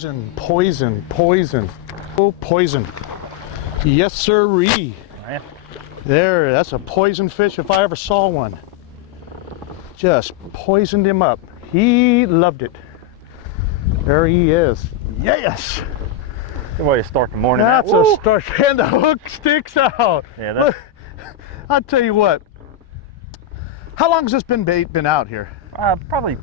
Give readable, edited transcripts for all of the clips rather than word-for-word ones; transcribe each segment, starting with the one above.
Poison, poison, poison. Oh, poison. Yes, sirree. Man. There, that's a poison fish if I ever saw one. Just poisoned him up. He loved it. There he is. Yes! Good way to start the morning. That's a start. And the hook sticks out. Yeah, that's... I'll tell you what. How long has this been out here? Probably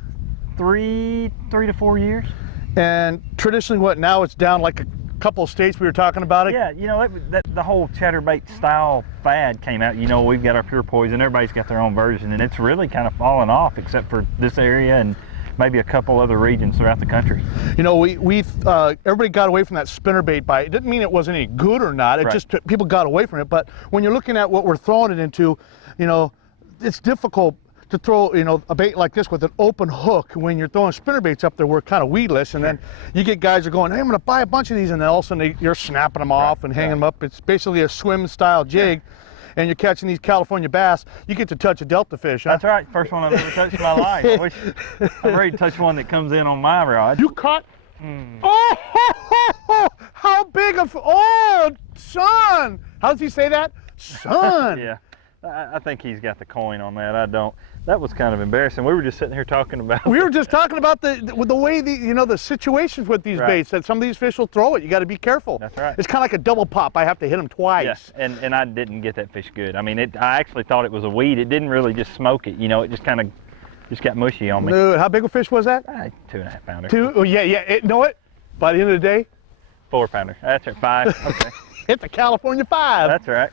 three to 4 years. And traditionally, what, now it's down like a couple of states we were talking about it? Yeah, you know, the whole chatterbait style fad came out. You know, we've got our pure poison, everybody's got their own version, and it's really kind of fallen off except for this area and maybe a couple other regions throughout the country. You know, everybody got away from that spinnerbait bite. It didn't mean it wasn't any good or not. It Right. just, people got away from it. But when you're looking at what we're throwing it into, you know, it's difficult to throw, you know, a bait like this with an open hook when you're throwing spinnerbaits up there. We're kind of weedless, and then you get guys that are going, hey, I'm going to buy a bunch of these, and then all of a sudden you're snapping them off and hanging them up. It's basically a swim style jig. And you're catching these California bass, you get to touch a Delta fish, huh? That's right, first one I've ever touched in my life. I wish I've already touched one that comes in on my rod. You caught? Oh, how big of, oh, son. How does he say that? Son. Yeah, I think he's got the coin on that. I don't. That was kind of embarrassing. We were just sitting here talking about. We were just talking about the way you know, the situations with these baits, that some of these fish will throw it. You got to be careful. That's right. It's kind of like a double pop. I have to hit them twice. Yes, and I didn't get that fish good. I mean, I actually thought it was a weed. It didn't really just smoke it. You know, it just kind of got mushy on me. Dude, how big a fish was that? 2.5 pounder. Two? Oh, yeah. You know what? By the end of the day, 4 pounder. That's right. 5. Okay. It's a California 5. That's right.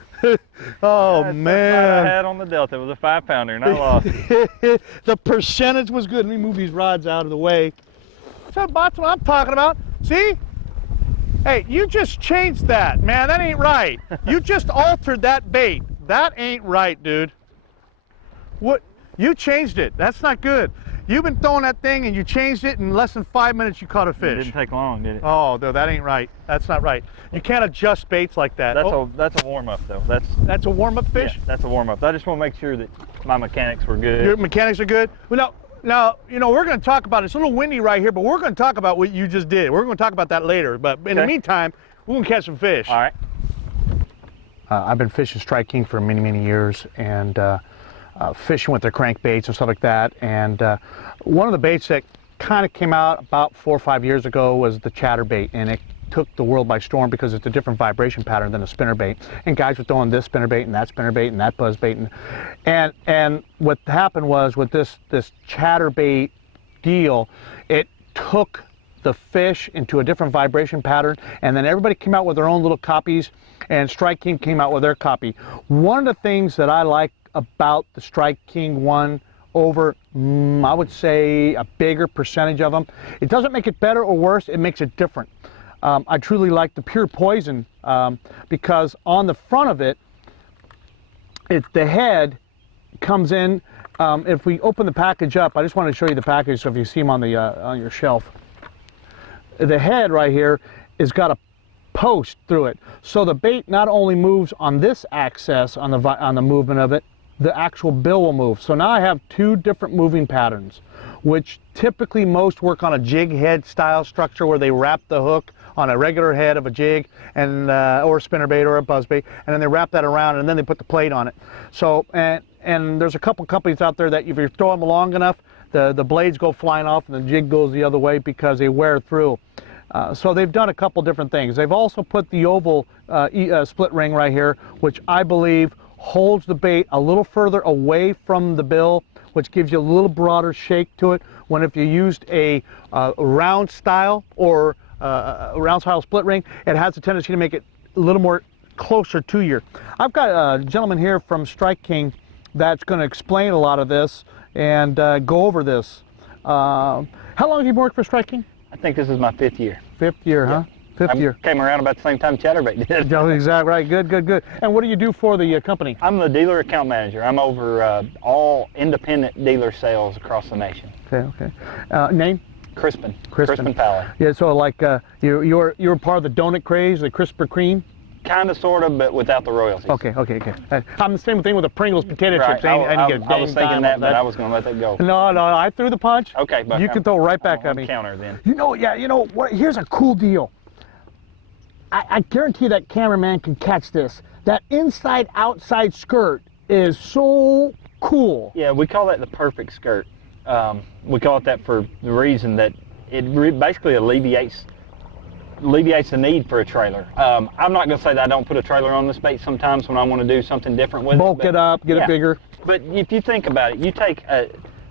Oh, That's man. what I had on the Delta. It was a 5 pounder, and I lost it. The percentage was good. Let me move these rods out of the way. So that's what I'm talking about. See? Hey, you just changed that, man. That ain't right. You just altered that bait. That ain't right, dude. What? You changed it. That's not good. You've been throwing that thing and you changed it, in less than 5 minutes you caught a fish. It didn't take long, did it? Oh, no, that ain't right. That's not right. You can't adjust baits like that. That's a warm-up, though. That's a warm-up fish? Yeah, that's a warm-up. I just want to make sure that my mechanics were good. Your mechanics are good? Well, now, you know, we're going to talk about, it's a little windy right here, but we're going to talk about what you just did. We're going to talk about that later. But in the meantime, we're going to catch some fish. All right. I've been fishing Strike King for many, many years, and fishing with their crankbaits and stuff like that. And one of the baits that kind of came out about 4 or 5 years ago was the chatterbait, and it took the world by storm because it's a different vibration pattern than a spinnerbait. And guys were throwing this spinnerbait and that spinnerbait and that buzzbait, and what happened was with this chatterbait deal, it took the fish into a different vibration pattern, and then everybody came out with their own little copies, and Strike King came out with their copy. One of the things that I like about the Strike King one over, I would say, a bigger percentage of them, it doesn't make it better or worse, it makes it different. I truly like the pure poison because on the front of it, the head comes in. If we open the package up, I just want to show you the package so if you see them on your shelf. The head right here has got a post through it, so the bait not only moves on this axis on the movement of it, the actual bill will move. So now I have 2 different moving patterns, which typically most work on a jig head style structure where they wrap the hook on a regular head of a jig and or a spinnerbait or a buzzbait, and then they wrap that around and then they put the plate on it. So and there's a couple companies out there that if you throw them long enough, the blades go flying off and the jig goes the other way because they wear through. So they've done a couple different things. They've also put the oval split ring right here, which I believe holds the bait a little further away from the bill, which gives you a little broader shake to it, when if you used a round style or a round style split ring, it has a tendency to make it a little more closer to you. I've got a gentleman here from Strike King that's going to explain a lot of this and go over this. How long have you worked for Strike King? I think this is my 5th year. 5th year, huh? 5th year. Came around about the same time chatterbait did. Exactly right. Good. And what do you do for the company? I'm the dealer account manager. I'm over all independent dealer sales across the nation. Okay. Name? Crispin Pally. Yeah. So like you were part of the donut craze, the Crisper Cream. kind of, sort of, but without the royalties. Okay. I'm the same thing with the Pringles potato chips. I dang was thinking time that, on but I was going to let that go. No, I threw the punch. Okay, but you can throw right back I'm at me. Counter then. You know what? Here's a cool deal. I guarantee that cameraman can catch this. That inside-outside skirt is so cool. Yeah, we call that the perfect skirt. We call it that for the reason that it basically alleviates the need for a trailer. I'm not going to say that I don't put a trailer on this bait sometimes when I want to do something different with Bulk it up, get it bigger. But if you think about it, you take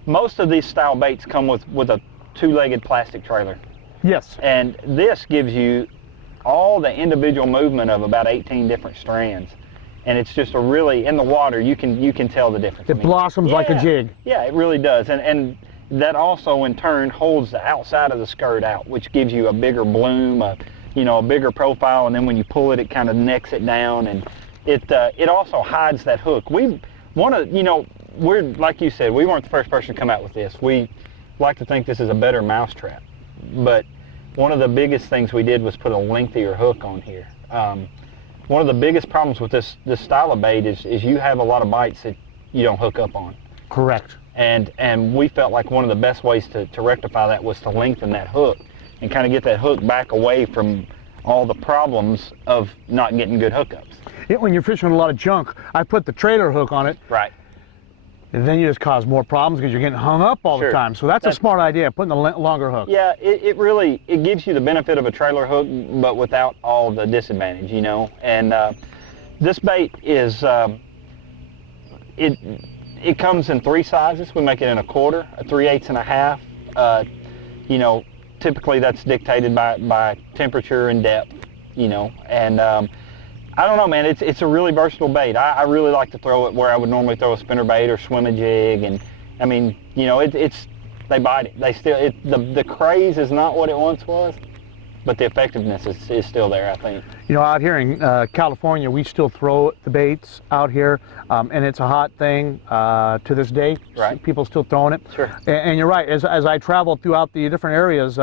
most of these style baits come with a two-legged plastic trailer. Yes. And this gives you all the individual movement of about 18 different strands. And it's just a really, in the water, you can tell the difference. It blossoms like a jig. Yeah, it really does. And that also in turn holds the outside of the skirt out, which gives you a bigger bloom, a bigger profile, and then when you pull it, it kind of necks it down, and it also hides that hook. We're, like you said, we weren't the first person to come out with this. We like to think this is a better mousetrap, but one of the biggest things we did was put a lengthier hook on here. One of the biggest problems with this style of bait is you have a lot of bites that you don't hook up on. Correct. And we felt like one of the best ways to rectify that was to lengthen that hook and kind of get that hook back away from all the problems of not getting good hookups. Yeah, when you're fishing with a lot of junk, I put the trailer hook on it. Right. And then you just cause more problems because you're getting hung up all the time. So that's a smart idea, putting the longer hook. Yeah, it really gives you the benefit of a trailer hook, but without all the disadvantage, And this bait is, it comes in 3 sizes. We make it in a quarter, a 3/8 and a half. Typically that's dictated by temperature and depth, And I don't know, man. It's a really versatile bait. I really like to throw it where I would normally throw a spinner bait or swim a jig, and I mean, they bite it. They still the craze is not what it once was, but the effectiveness is still there, I think. Out here in California, we still throw the baits out here, and it's a hot thing to this day. Right. People still throwing it. Sure. And you're right. As I travel throughout the different areas,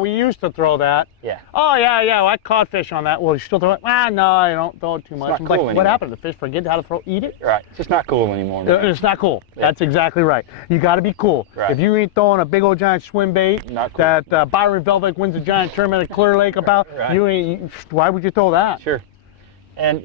we used to throw that. Yeah. Oh, yeah, I caught fish on that. Well, you still throw it? No, I don't throw it too much. It's not cool anymore. What happened? The fish forget how to eat it? Right. It's just not cool anymore, man. It's not cool. Yeah. That's exactly right. You got to be cool. Right. If you ain't throwing a big old giant swim bait not cool. that Byron Velvick wins a giant tournament at Clear Lake about, right. Why would you throw that? Sure. And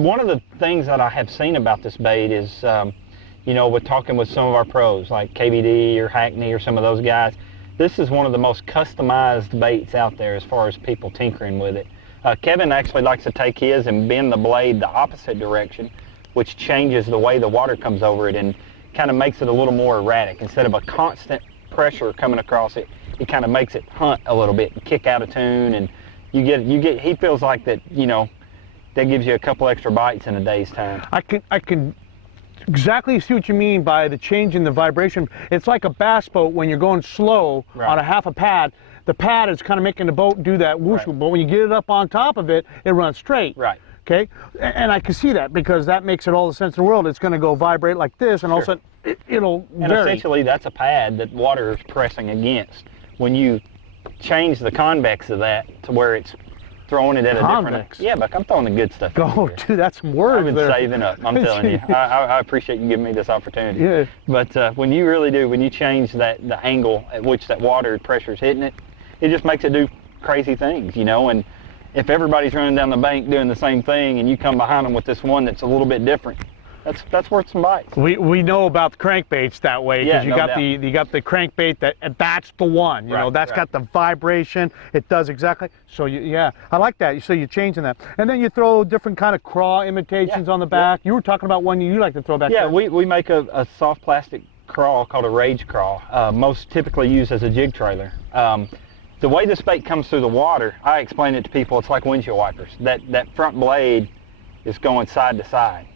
one of the things that I have seen about this bait is, with talking with some of our pros like KBD or Hackney or some of those guys, this is one of the most customized baits out there as far as people tinkering with it. Kevin actually likes to take his and bend the blade the opposite direction, which changes the way the water comes over it and kind of makes it a little more erratic. Instead of a constant pressure coming across it, it kind of makes it hunt a little bit and kick out of tune, and he feels like that, that gives you a couple extra bites in a day's time. I can exactly see what you mean by the change in the vibration. It's like a bass boat when you're going slow on a half a pad. The pad is kind of making the boat do that whoosh, but when you get it up on top of it, it runs straight. Right. Okay? And I can see that because that makes it all the sense in the world. It's going to go vibrate like this, and all of a sudden it'll vary. Essentially that's a pad that water is pressing against. When you change the convex of that to where it's throwing it at a different... Yeah, but I'm throwing the good stuff. Oh, dude, that's some words. I've been saving up, I'm telling you. I appreciate you giving me this opportunity. Yeah. But when you change the angle at which that water pressure is hitting it, it just makes it do crazy things, And if everybody's running down the bank doing the same thing and you come behind them with this one that's a little bit different, that's worth some bites. We know about the crankbaits that way because you got the crankbait that's the one. That's got the vibration. It does exactly. So I like that. So you're changing that, and then you throw different kind of craw imitations on the back. You were talking about one you like to throw back. Yeah, there. we make a soft plastic craw called a rage craw. Most typically used as a jig trailer. The way this bait comes through the water, I explain it to people. It's like windshield wipers. That front blade is going side to side.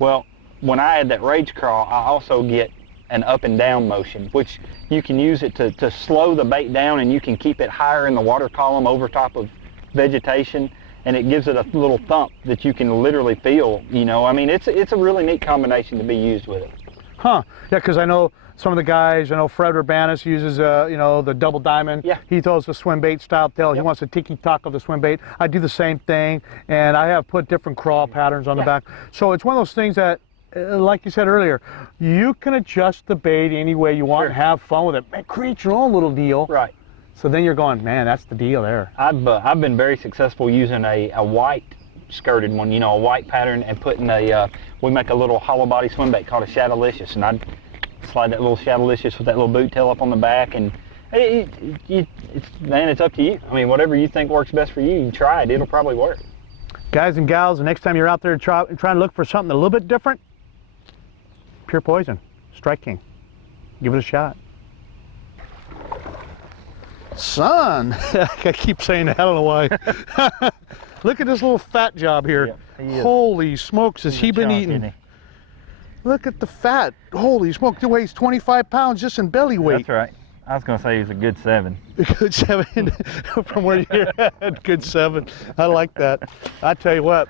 Well, when I add that rage craw, I also get an up and down motion, which you can use it to slow the bait down, and you can keep it higher in the water column over top of vegetation, and it gives it a little thump that you can literally feel. I mean, it's a really neat combination to be used with it. Huh? Yeah, because I know some of the guys, Fred Urbanus uses, the double diamond. Yeah. He throws the swim bait style tail. He Yep. wants a tiki-taka of the swim bait. I do the same thing, and I have put different crawl patterns on the back. So it's one of those things that, like you said earlier, you can adjust the bait any way you want Sure. and have fun with it. Man, create your own little deal. Right. So then you're going, man, that's the deal there. I've been very successful using a white skirted one, a white pattern, and putting we make a little hollow body swim bait called a Shadowlicious, and I'd slide that little Shadowlicious with that little boot tail up on the back, and it's up to you. I mean, whatever you think works best for you, you try it. It'll probably work. Guys and gals, the next time you're out there trying to look for something a little bit different, Pure Poison, Strike King. Give it a shot. Son, I keep saying that, I don't know why. Look at this little fat job here. Yeah, holy smokes, has he been eating? Look at the fat. Holy smoke, he weighs 25 pounds just in belly weight. That's right. I was going to say he was a good 7. A good 7 from where you're at. Good 7. I like that. I tell you what,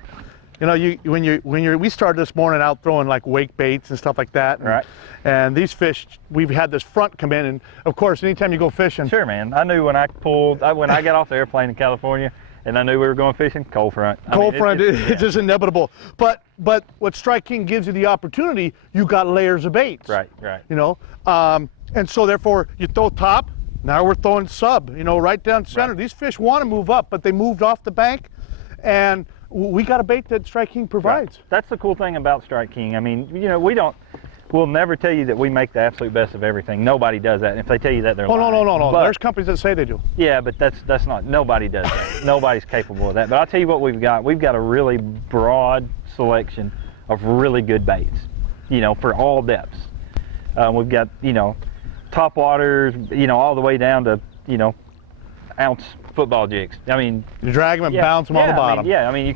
we started this morning out throwing like wake baits and stuff like that. And, right. And these fish, we've had this front come in, and of course, anytime you go fishing. Sure, man. I knew when I got off the airplane in California, and I knew we were going fishing, cold front. It's just inevitable. But what Strike King gives you the opportunity, you got layers of baits. Right. And so therefore you throw top, now we're throwing sub, right down center. Right. These fish want to move up, but they moved off the bank, and we got a bait that Strike King provides. Right. That's the cool thing about Strike King. I mean, we'll never tell you that we make the absolute best of everything. Nobody does that. And if they tell you that, they're lying. No. But, there's companies that say they do. Yeah, but that's not, nobody does that. Nobody's capable of that. But I'll tell you what we've got. We've got a really broad selection of really good baits, for all depths. We've got, top waters, all the way down to, ounce football jigs. I mean, you drag them and bounce them on the bottom. I mean, you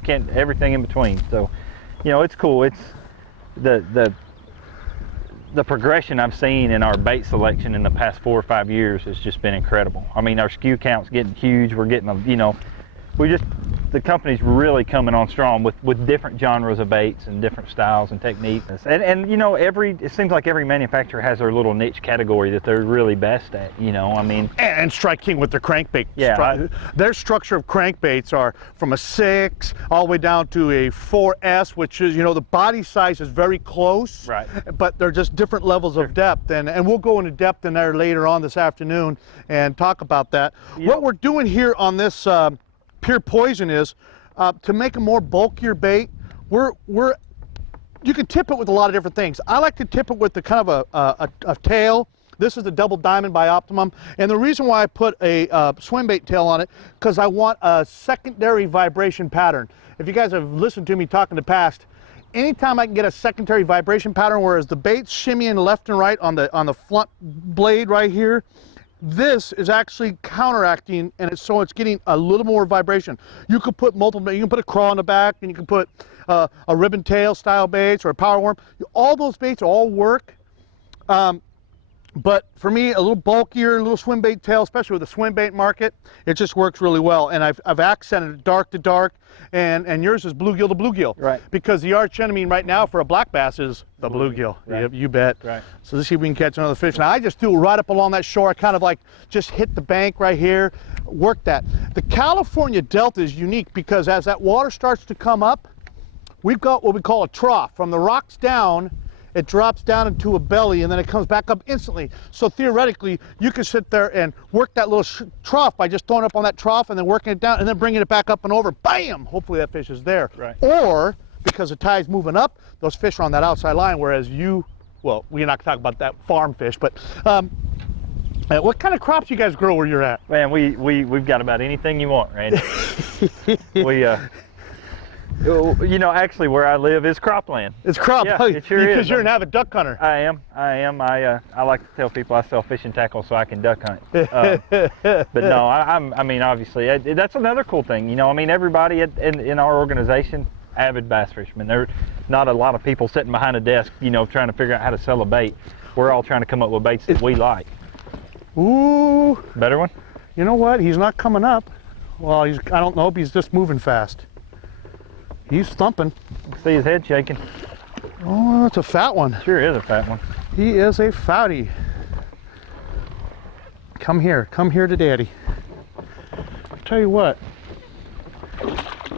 can't, everything in between. So, it's cool. It's the progression I've seen in our bait selection in the past 4 or 5 years has just been incredible. I mean, our SKU count's getting huge. We're getting, the company's really coming on strong with different genres of baits and different styles and techniques. And it seems like every manufacturer has their little niche category that they're really best at, I mean. And Strike King with their crankbait. Yeah. Their structure of crankbaits are from a 6 all the way down to a 4S, which is, the body size is very close. Right. But they're just different levels of depth. And we'll go into depth in there later on this afternoon and talk about that. What we're doing here on this Pure Poison is to make a more bulkier bait. You can tip it with a lot of different things. I like to tip it with the kind of a tail. This is the Double Diamond by Optimum, and the reason why I put a swim bait tail on it, because I want a secondary vibration pattern. If you guys have listened to me talk in the past, anytime I can get a secondary vibration pattern, whereas the bait's shimmying left and right on the front blade right here, this is actually counteracting, and so it's getting a little more vibration. You could put multiple, you can put a crawl in the back, and you can put a ribbon tail style baits or a power worm. All those baits all work. But for me, a little bulkier, a little swim bait tail, especially with the swim bait market, it just works really well. And I've accented it dark to dark, and yours is bluegill to bluegill. Right. Because the arch enemy right now for a black bass is the bluegill. Right. You bet. Right. So let's see if we can catch another fish. Now I just threw it right up along that shore. I kind of like just hit the bank right here, work that. The California Delta is unique because as that water starts to come up, we've got what we call a trough. From the rocks down, it drops down into a belly, and then it comes back up instantly. So theoretically, you can sit there and work that little trough by just throwing up on that trough and then working it down and then bringing it back up and over. Bam! Hopefully that fish is there. Right. Or, because the tide's moving up, those fish are on that outside line, whereas well, we're not going to talk about that farm fish, but what kind of crops you guys grow where you're at? Man, we've got about anything you want, Randy. Actually, where I live is cropland. It's cropland. Yeah, it sure is. Because you're an avid duck hunter. I am. I like to tell people I sell fishing tackle so I can duck hunt. But no, I mean, obviously, that's another cool thing. I mean, everybody in our organization, avid bass fishermen. There are not a lot of people sitting behind a desk, trying to figure out how to sell a bait. We're all trying to come up with baits that we like. Ooh. Better one? You know what? He's not coming up. Well, I don't know if he's just moving fast. He's thumping. See his head shaking. Oh, that's a fat one. Sure is a fat one. He is a fouty. Come here to daddy. Tell you what,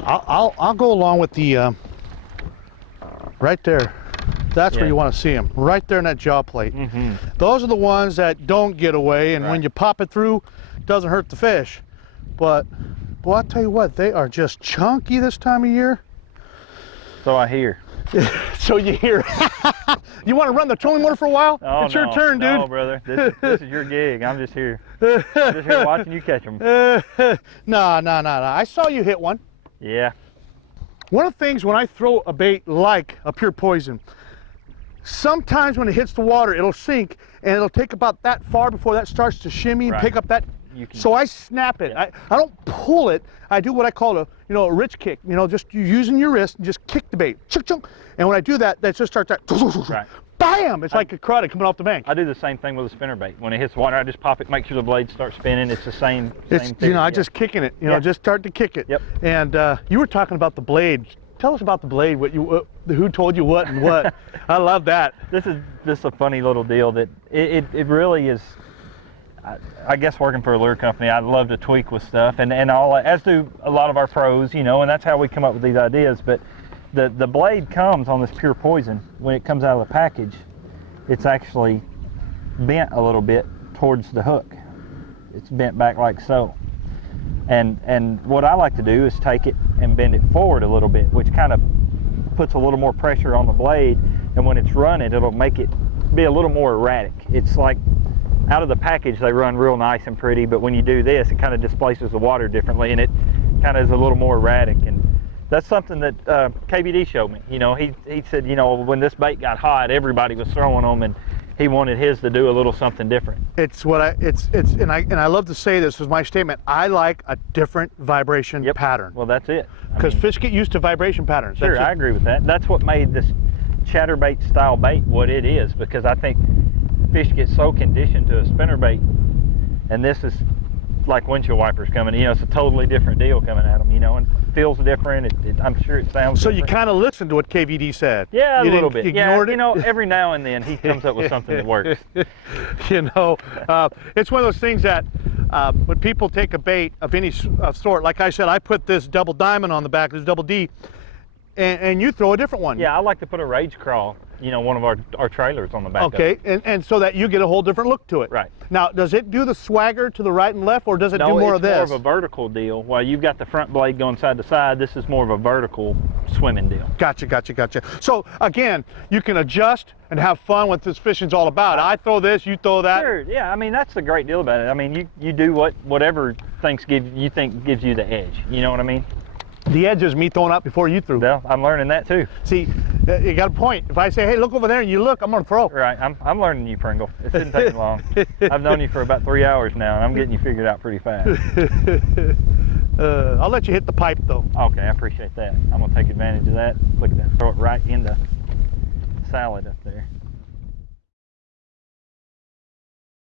I'll go along with the right there. That's where you want to see him, right there in that jaw plate. Those are the ones that don't get away, and when you pop it through, it doesn't hurt the fish. But boy, I'll tell you what, they are just chunky this time of year. So I hear. So you hear. You want to run the trolling motor for a while? Oh, it's your turn, dude. No, brother. This is your gig. I'm just here. I'm just here watching you catch them. No. I saw you hit one. Yeah. One of the things when I throw a bait like a Pure Poison, sometimes when it hits the water, it'll sink, and it'll take about that far before that starts to shimmy and pick up that. So I snap it. I don't pull it. I do what I call a rich kick. Just using your wrist and just kick the bait. Chunk, chunk. And when I do that, that just starts that. Bam! It's like a crawdad coming off the bank. I do the same thing with a spinnerbait. When it hits water, I just pop it, make sure the blades start spinning. It's the same theory. I just kicking it. Just start to kick it. Yep. And you were talking about the blade. Tell us about the blade. Who told you what and what? I love that. This is just a funny little deal that it really is. I guess working for a lure company, I love to tweak with stuff, and all, as do a lot of our pros, and that's how we come up with these ideas. But the blade comes on this Pure Poison. When it comes out of the package, it's actually bent a little bit towards the hook. It's bent back like so. And what I like to do is take it and bend it forward a little bit, which kind of puts a little more pressure on the blade, and when it's running, it'll make it be a little more erratic. It's like out of the package they run real nice and pretty, but when you do this, it kind of displaces the water differently, and it kind of is a little more erratic. And that's something that KBD showed me. He said, when this bait got hot, everybody was throwing them, and he wanted his to do a little something different. And I love to say this is my statement. I like a different vibration pattern. Well, that's it. Because fish get used to vibration patterns. Sure, I agree with that. That's what made this chatterbait style bait what it is, because I think fish get so conditioned to a spinnerbait, and this is like windshield wipers coming. It's a totally different deal coming at them. And feels different. I'm sure it sounds. So different. you kind of listened to what KVD said. Yeah, a little bit. Ignored it? Every now and then he comes up with something that works. It's one of those things that when people take a bait of any sort, like I said, I put this double diamond on the back, this double D, and you throw a different one. Yeah, I like to put a Rage Crawl, one of our trailers on the back. Okay, and so that you get a whole different look to it. Right. Now, does it do the swagger to the right and left, or does it do more of this? No, it's more of a vertical deal. While you've got the front blade going side to side, this is more of a vertical swimming deal. Gotcha. So again, you can adjust and have fun with this fishing's all about. I throw this, you throw that. Sure, yeah. That's the great deal about it. You do whatever you think gives you the edge. You know what I mean? The edge is me throwing out before you threw. Well, I'm learning that too. See, you got a point. If I say, hey, look over there, and you look, I'm going to throw. Right, I'm learning you, Pringle. It didn't take me long. I've known you for about 3 hours now, and I'm getting you figured out pretty fast. I'll let you hit the pipe, though. Okay, I appreciate that. I'm going to take advantage of that. Look at that. Throw it right in the salad up there.